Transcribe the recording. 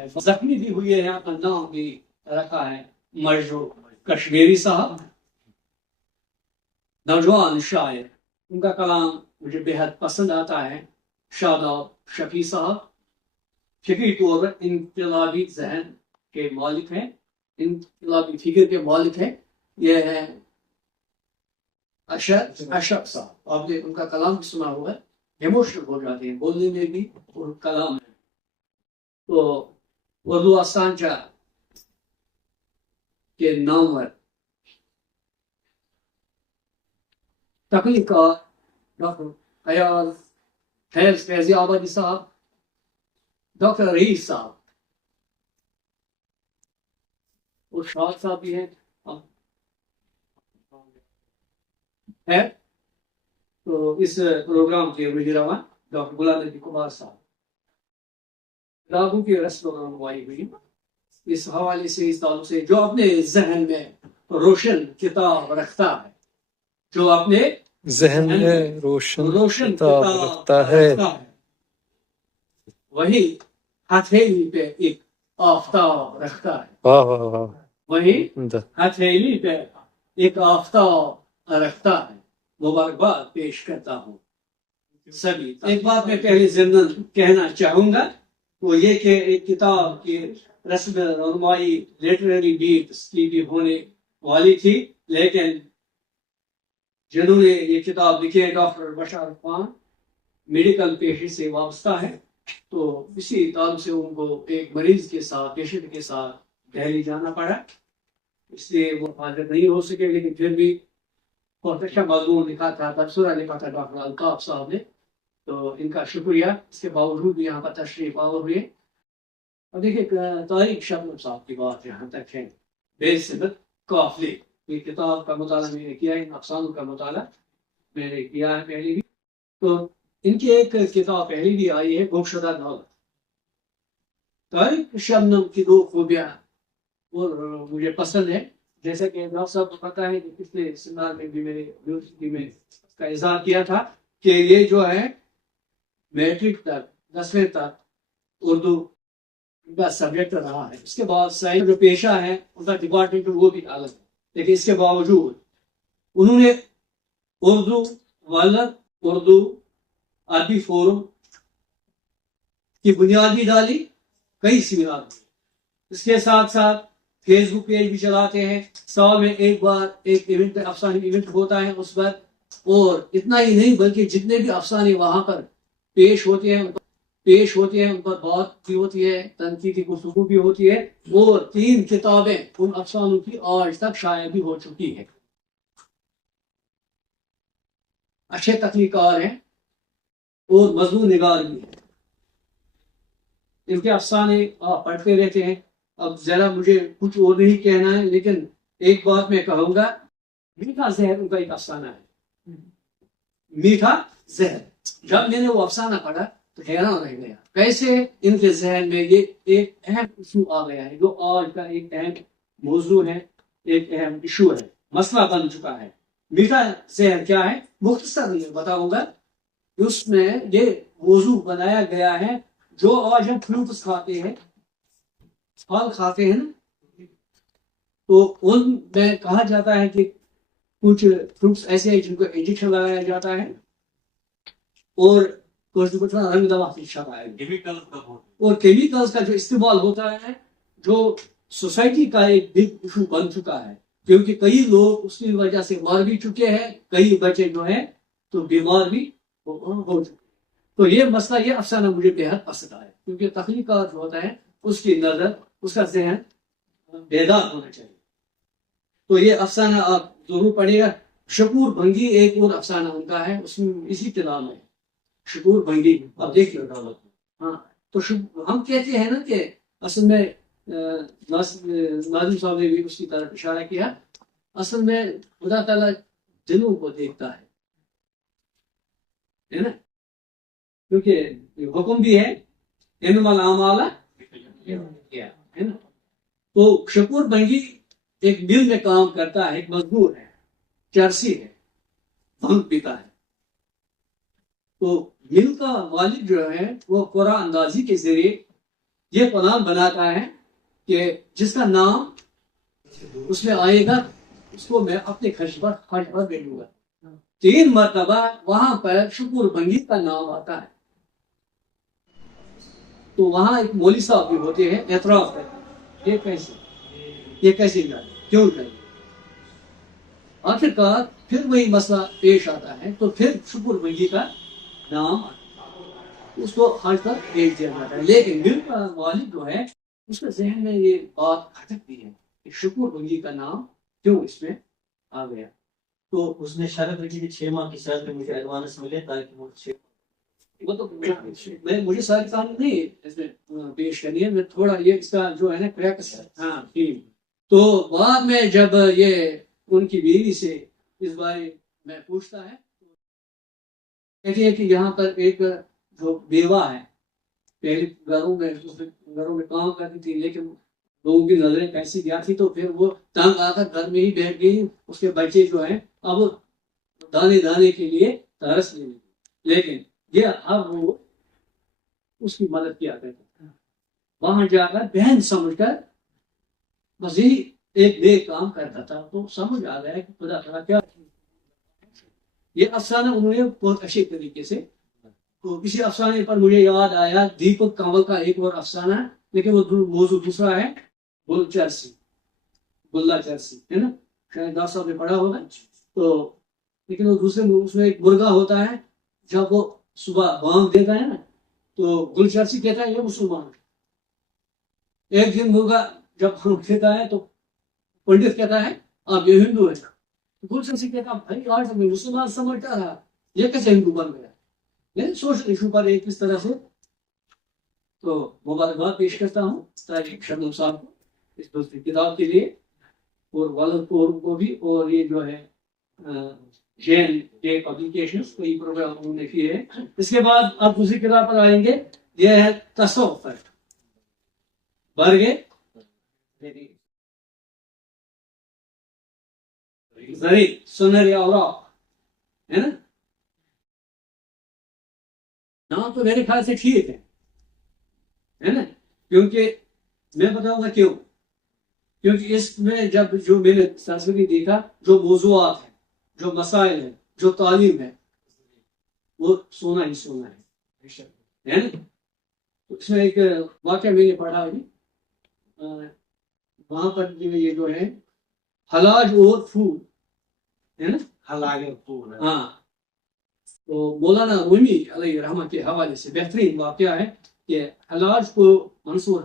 ہے. زخمی بھی ہوئی ہے, یہاں کا نام بھی رکھا ہے مجروح کشمیری صاحب, نوجوان شاعر. ان کا کلام مجھے بےحد پسند آتا ہے. شاداب شفیع صاحب فکری طور پر انقلابی ذہن کے مالک ہیں, انقلابی فکر کے مالک ہیں. یہ ہے اشرف صاحب. آپ نے ان کا کلام بھی سنا ہوگا, ایموشنل ہو جاتے ہیں بولنے میں بھی اور کلام میں. تو اردو آسانچہ کے نامور تخلیقات ڈاکٹر ایاز فیضی آبادی صاحب, ڈاکٹر رئیس صاحب اور شاد صاحب بھی ہیں ہے. تو اس پروگرام کے وزیراوان ڈاکٹر غلام نبی کمار صاحب. کتابوں کی رسم و رنگوائی ہوئی اس حوالے سے, اس تعلق سے جو اپنے ذہن میں روشن کتاب رکھتا ہے, جو اپنے ذہن میں روشن کتاب رکھتا ہے, وہی ہتھیلی پہ ایک آفتاب رکھتا ہے. واہ واہ واہ, وہی ہتھیلی پہ ایک آفتاب رکھتا ہے. مبارکباد پیش کرتا ہوں سبھی. ایک بات میں پہلے ضمن کہنا چاہوں گا, وہ یہ کہ ایک کتاب کی رسم رونمائی لٹریری بیٹس کی بھی ہونے والی تھی, لیکن جنہوں نے یہ کتاب لکھی ہے ڈاکٹر بشار خان میڈیکل پیشے سے وابستہ ہے, تو اسی تعلق سے ان کو ایک مریض کے ساتھ, پیشنٹ کے ساتھ دہلی جانا پڑا, اس لیے وہ حاضر نہیں ہو سکے. لیکن پھر بھی بہت اچھا مضمون لکھا تھا, تبصرہ لکھا تھا ڈاکٹر الطاف صاحب نے, تو ان کا شکریہ. اس کے باوجود بھی یہاں پر تشریف آور ہوئے. اب دیکھیے طارق شبنم صاحب کی بات جہاں تک ہے, بے صبت قافلے, یہ کتاب کا مطالعہ میں نے کیا ہے, ان افسانوں کا مطالعہ میں نے کیا ہے پہلے بھی. تو ان کی ایک کتاب پہلی بھی آئی ہے, گمشدہ دولت. طارق شبنم کی دو خوبیاں اور مجھے پسند ہے, جیسا کہ ڈاکٹر صاحب کو پتا ہے کہ پچھلے سیمینار میں بھی میرے یونیورسٹی میں اس کا اظہار کیا تھا کہ یہ جو ہے میٹرک تک 10ویں تک اردو کا سبجیکٹ رہا ہے. اس کے بعد سائنس جو پیشہ ہے ان کا ڈپارٹمنٹ وہ بھی الگ ہے, لیکن اس کے باوجود انہوں نے اردو والد, اردو عربی فورم کی بنیاد بھی ڈالی, کئی سیمینار. اس کے ساتھ ساتھ فیس بک پیج بھی چلاتے ہیں, سال میں ایک بار ایک ایونٹ, افسانے ایونٹ ہوتا ہے اس پر. اور اتنا ہی نہیں بلکہ جتنے بھی افسانے وہاں پر پیش ہوتے ہیں ان پر بات بھی ہوتی ہے, تنقیدی گفتگو بھی ہوتی ہے, اور 3 کتابیں ان افسانوں کی آج تک شائع بھی ہو چکی ہے. اچھے تخلیقار ہیں اور مضمون نگار بھی ہیں. ان کے افسانے آپ پڑھتے رہتے ہیں. اب ذرا مجھے کچھ اور نہیں کہنا ہے, لیکن ایک بات میں کہوں گا, میٹھا زہر ان کا ایک افسانہ ہے, میٹھا زہر. جب میں نے وہ افسانہ پڑھا تو حیران رہ گیا, کیسے ان کے ذہن میں یہ ایک اہم ایشو آ گیا ہے, جو آج کا ایک اہم موضوع ہے, ایک اہم ایشو ہے, مسئلہ بن چکا ہے. میٹھا زہر کیا ہے, مختصر میں بتاؤں گا. اس میں یہ موضوع بنایا گیا ہے, جو آج ہم فروٹس کھاتے ہیں, پھل کھاتے ہیں نا, تو ان میں کہا جاتا ہے کہ کچھ فروٹس ایسے ہیں جن کو انجیکشن لگایا جاتا ہے, اور کچھ رنگ دوا چھپایا گیا, اور کیمیکلز کا جو استعمال ہوتا ہے, جو سوسائٹی کا ایک بگ ایشو بن چکا ہے, کیونکہ کئی لوگ اس کی وجہ سے مر بھی چکے ہیں, کئی بچے جو ہیں تو بیمار بھی ہو چکے. تو یہ مسئلہ, یہ افسانہ مجھے بے حد پسند آیا, کیونکہ تخلیقات جو ہوتا ہے اس کی نظر, اس کا ذہن بیدار ہونا چاہیے. تو یہ افسانہ آپ ضرور پڑھیے گا. شکور بھنگی ایک اور افسانہ ان کا ہے, اس میں اسی کے نام ہے شکور بھنگی. آپ دیکھیے. ہاں, تو ہم کہتے ہیں نا کہ اصل میں ناظم صاحب نے بھی اس کی طرف اشارہ کیا, اصل میں خدا تعالیٰ دلوں کو دیکھتا ہے نا, کیونکہ حکم بھی ہے انما الاعمال ہے نا. تو شکور بھنگی ایک مل میں کام کرتا ہے, ایک مزدور ہے, چرسی ہے, بھنگ پیتا ہے. تو مل کا مالک جو ہے وہ قرآن اندازی کے ذریعے یہ پلان بناتا ہے کہ جس کا نام اس میں آئے گا اس کو میں اپنے خرچ پر بھیجوں گا. 3 مرتبہ وہاں پر شکر بنگی کا نام آتا ہے. تو وہاں ایک مولوی صاحب بھی ہوتے ہیں, اعتراف کرتے ہیں یہ کیسے جائے, کیوں جائے. آخر کار پھر وہی مسئلہ پیش آتا ہے, تو پھر شکر بنگی کا نام اس کو حج پر بھیج دیا جاتا ہے. لیکن میرے کا والد جو ہے اس کے ذہن میں یہ بات کھٹکتی ہے کہ شکر بنگی کا نام کیوں اس میں آ گیا. تو اس نے شرط رکھی کہ 6 ماہ کی شرط میں مجھے ایڈوانس ملے تاکہ وہ 6 وہ تو مجھے ساری کہانی نہیں اس میں پیش کرنی ہے, میں تھوڑا یہ اس کا جو ہے نا کریکس ہے. ہاں ٹھیک. تو بعد میں جب یہ ان کی بیوی سے اس بارے میں پوچھتا ہے, کہتی ہے کہ یہاں پر ایک جو بیوہ ہے, پہلے گھروں میں کام کرتی تھی, لیکن لوگوں کی نظریں کیسی گیا تھی, تو پھر وہ تنگ آ کر گھر میں ہی بیٹھ گئی. اس کے بچے جو ہیں اب دانے کے لیے ترس لینے, لیکن یہ ہر روز اس کی مدد کیا کرتا تھا. وہاں جا کر بہن سمجھ کر مزید ایک نیک کام کرتا تھا. تو سمجھ آ گیا کہ خدا تعالیٰ کیا. یہ افسانہ انہوں نے بہت اچھے طریقے سے, تو اسی افسانے پر مجھے یاد آیا دیپک کنول کا ایک اور افسانہ, لیکن وہ موضوع دوسرا ہے, گلا چرسی ہے نا, شاید داس صاحب نے پڑھا ہوگا. تو لیکن وہ دوسرے اس میں ایک مرغا ہوتا ہے, جب وہ صبح بانگ دیتا ہے نا تو گل چرسی کہتا ہے یہ مسلمان. ایک دن مرغا جب کھیتا ہے تو پنڈت کہتا ہے آپ یہ ہندو ہے. گل چرسی کہتا ہے بھائی آج میں مسلمان سمجھتا رہا, یہ کیسے ہندو بن گیا. سوشل ایشو پر ایک اس طرح سے تو مبارکباد پیش کرتا ہوں تاریخ شبنم صاحب کو اس دوسری کتاب کے لیے, اور والد کو بھی, اور یہ جو ہے جین ڈے پبلیکیشن کو یہ پروگرام انہوں نے کی ہے. اس کے بعد آپ دوسری کتاب پر آئیں گے, یہ ہے تصوف پر برگے زری سنری اوراق ہے نا. نام تو میرے خیال سے ٹھیک ہے نا, کیونکہ میں بتاؤں گا کیوں. کیونکہ اس میں جب جو میں نے سنسکرت دیکھا, جو موضوعات ہیں, جو مسائل ہیں, جو تعلیم ہے, وہ سونا ہی سونا ہے نا. اس میں ایک واقعہ میں نے پڑھا ابھی, وہاں پر یہ جو ہے حلاج اور پھول ہے نا, حلال اور پھول. ہاں, تو مولانا رومی علیہ رحمت کے حوالے سے بہترین واقعہ ہے کہ حلاج کو منصور